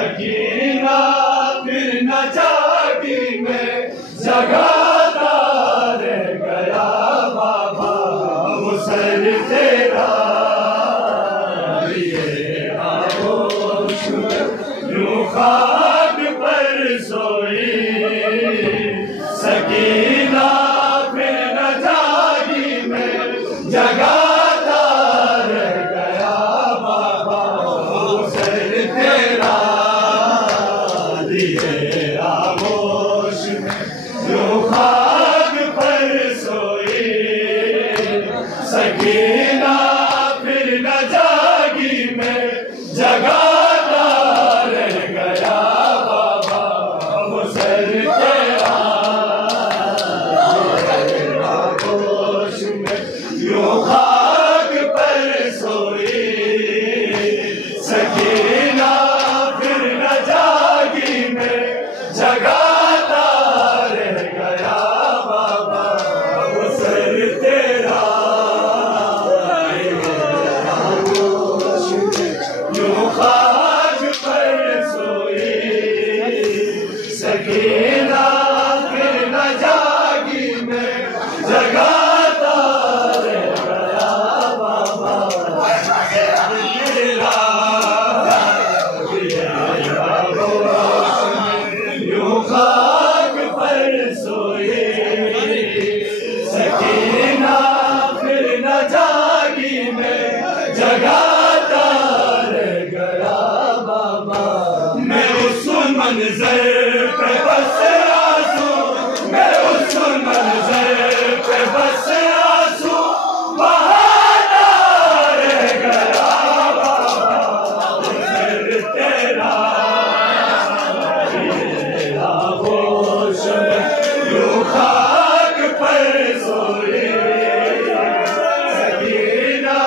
सकीना फिर न जागी मैं जगाता रह गया बाबा वो सर तेरा ये आगोश यूं खाक पर सोई सकीना फिर न जागी मैं जगाता रह गया बाबा वो सर तेरा दिए आगोश में यूं खाक पर सोई सकीना फिर न जागी मैं जगाता रह गया बाबा वो सर तेरा आगोश में यूं खाक पर सोई सकीना फिर न जागी मैं जगाता रह गया बाबा वो सर तेरा आगोश में यूं खाक पर सोई सकीना फिर न जागी मैं जगाता रह गया बाबा तेरा यूं खाक पर सोई सकीना फिर न जागी मैं जगाता रह गया बाबा मैं उस मंजर पे बस आंसू मैं उस मंजर पे बस आंसू बहाता रह गया बाबा सर तेरा आगोश में यूं खाक पर सोई सकीना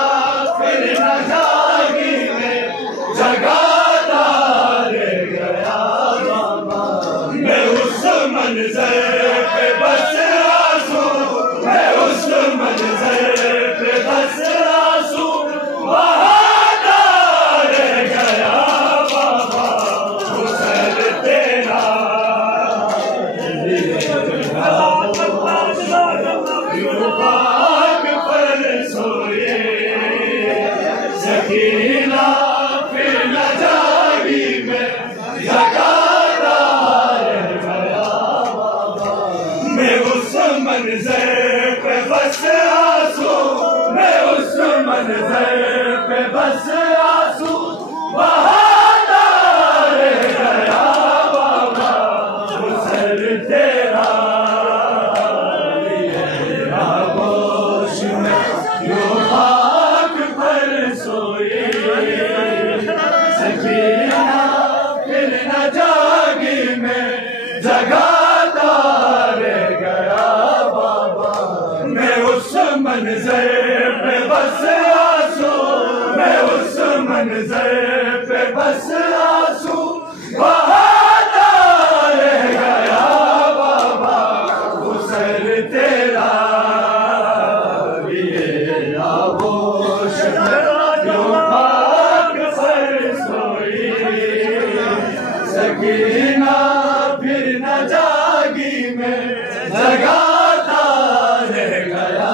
फिर न जागी मैं जगाता रह गया बाबा मैं उस मंजर पे बस आंसू मैं उस मंजर पे बस आंसू बहाता रह गया बाबा वो सर तेरा यूं खाक पर सोए सकीना फिर न जागी मैं जगाता रह गया बाबा मैं उस मंजर पे बस आंसू मैं उस मंजर पे बस आंसू बहाता रह गया बाबा वो सर तेरा आगोश में यूं खाक पर सोई सकीना फिर न जागी मैं जगाता रह गया बाबा मैं उस मंजर पे बस आंसू मैं उस मंजर पे बस आंसू बहाता रह गया बाबा वो सर तेरा ये आगोश में यूं खाक पर सोई सकीना फिर न जागी मैं जगाता रह गया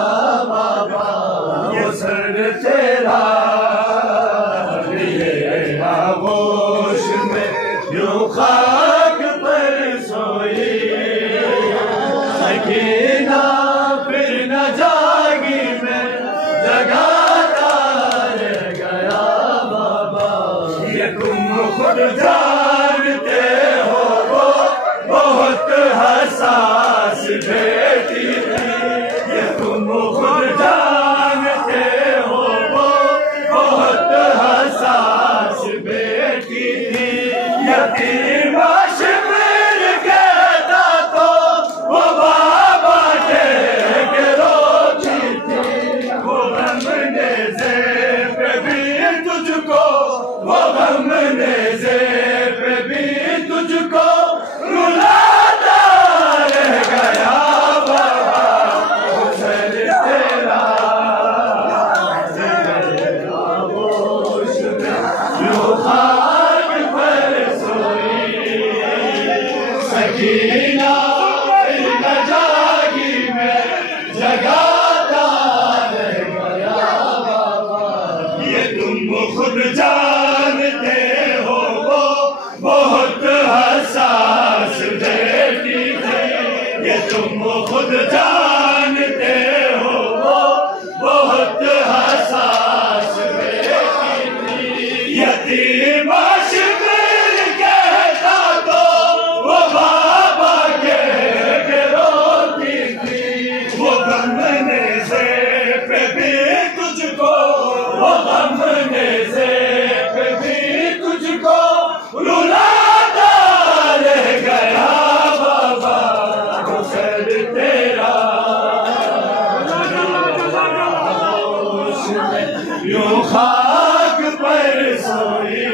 बाबा वो सर तेरा ये आगोश में यूं खाक पर सोई सकीना फिर न जागी मैं जगाता रह गया बाबा ये तुम खुद जानते हो वो बहुत हसास बेटी थी ये तुम खुद जानते हो वो बहुत हसास बेटी थी यतीम शिविर कहता तो वो बाबा के रोती थी वो गम नेज़े पे भी तुझको वो गम नेज़े पे भी तुझको रुलाता रह गया बाबा वो सर तेरा आगोश में यूं खाक पर सकीना फिर न जागी मैं जगाता रह गया बाबा। ये तुम खुद जानते हो वो बहुत हसास बेटी थी। ये तुम खुद जानते हो वो बहुत हसास बेटी थी। यतीम शिबिर कहता तो वो बाबा के रोती थी। वो गमने से पे भी तुझको, वो गमने से पे भी तुझको रुलाता रह गया बाबा। गुजर तेरा यूं खाक पर सोई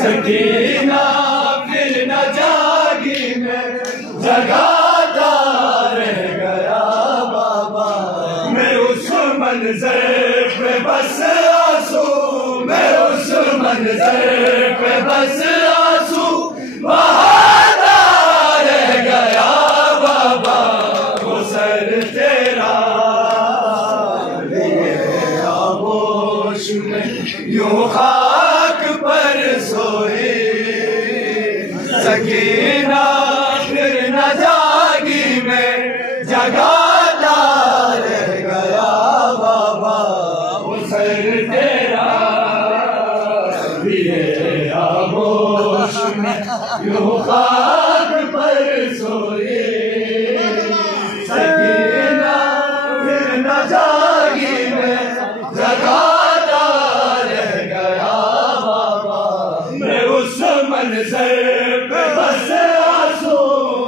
सकीना फिर न जागी मैं जगाता रह गया बाबा। मैं उस मंजर पे बस आंसू, मैं उस मंजर पे बस आंसू बहाता रह गया बाबा। वो सर तेरा यूं खाक पर सोई सकीना फिर न जागी मैं जगाता रह गया बाबा। वो सर तेरा लिए आगोश में यूं खाक पर सोई सकीना फिर न जागी मैं जगाता रह गया बाबा। मैं उस मंजर पे बस आंसू,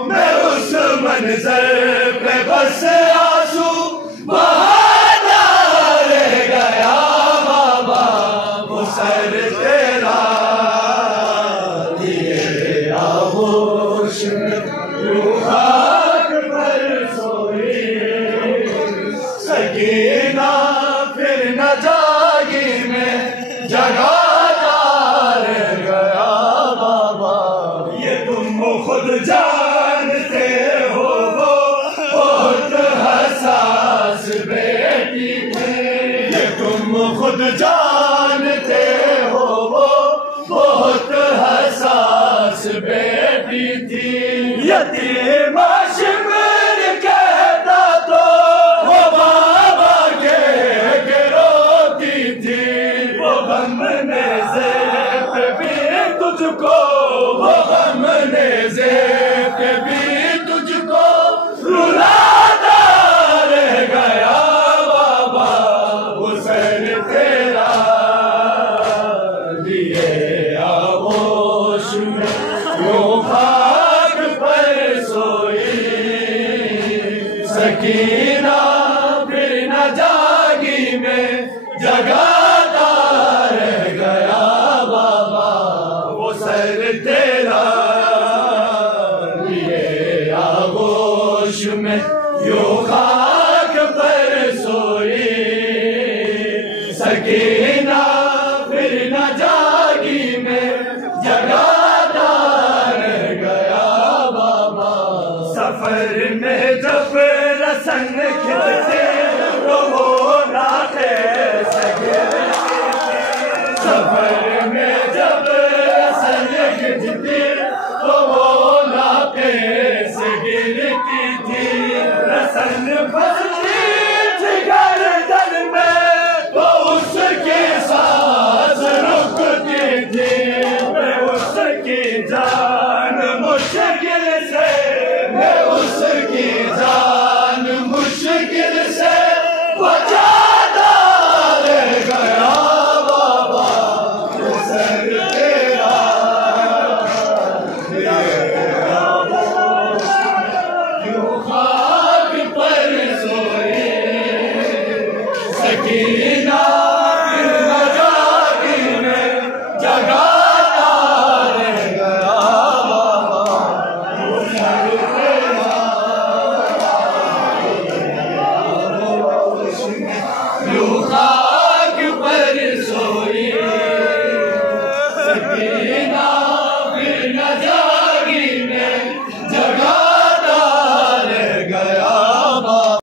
मैं उस मंजर पे बस आंसू बहाता रह गया बाबा। वो सर तेरा लिए आगोश में यूं खाक पर सोई सकीना फिर न जागी मैं जगाता रह गया बाबा। ये तुम खुद जानते हो वो बहुत हसास बेटी थी। ये तुम खुद जानते हो वो बहुत हसास बेटी थी। यतीम शिबिर कहता तो वो बाबा के रोती थी। वो गमने से पे भी तुझको, वो गमने से पे भी तुझको रुलाता रह गया बाबा। वो सर तेरा लिए आगोश में यूं खाक पर सोई सकीना फिर न जागी मैं जगाता रह गया बाबा। वो सर तेरा लिए आगोश में यूं खाक पर सोई सकीना फिर न जागी मैं जगाता रह गया बाबा। सफर में जब रसन खिलते तो वो नाते सगे। सफर में जब रसन खिलती तो वो नाते से गिरती थी। रसन फंसती थी गर्दन में तो उसके सांस रुकती थी। मैं उसकी जान मुश्किल से, मैं उसकी जान मुश्किल से बचाता रह गया बाबा। वो सर तेरा यूं खाक पर सोई सकीना फिर न जागी मैं जगाता रह गया बाबा। वो सर तेरा यूं खाक पर सोई सकीना फिर न जागी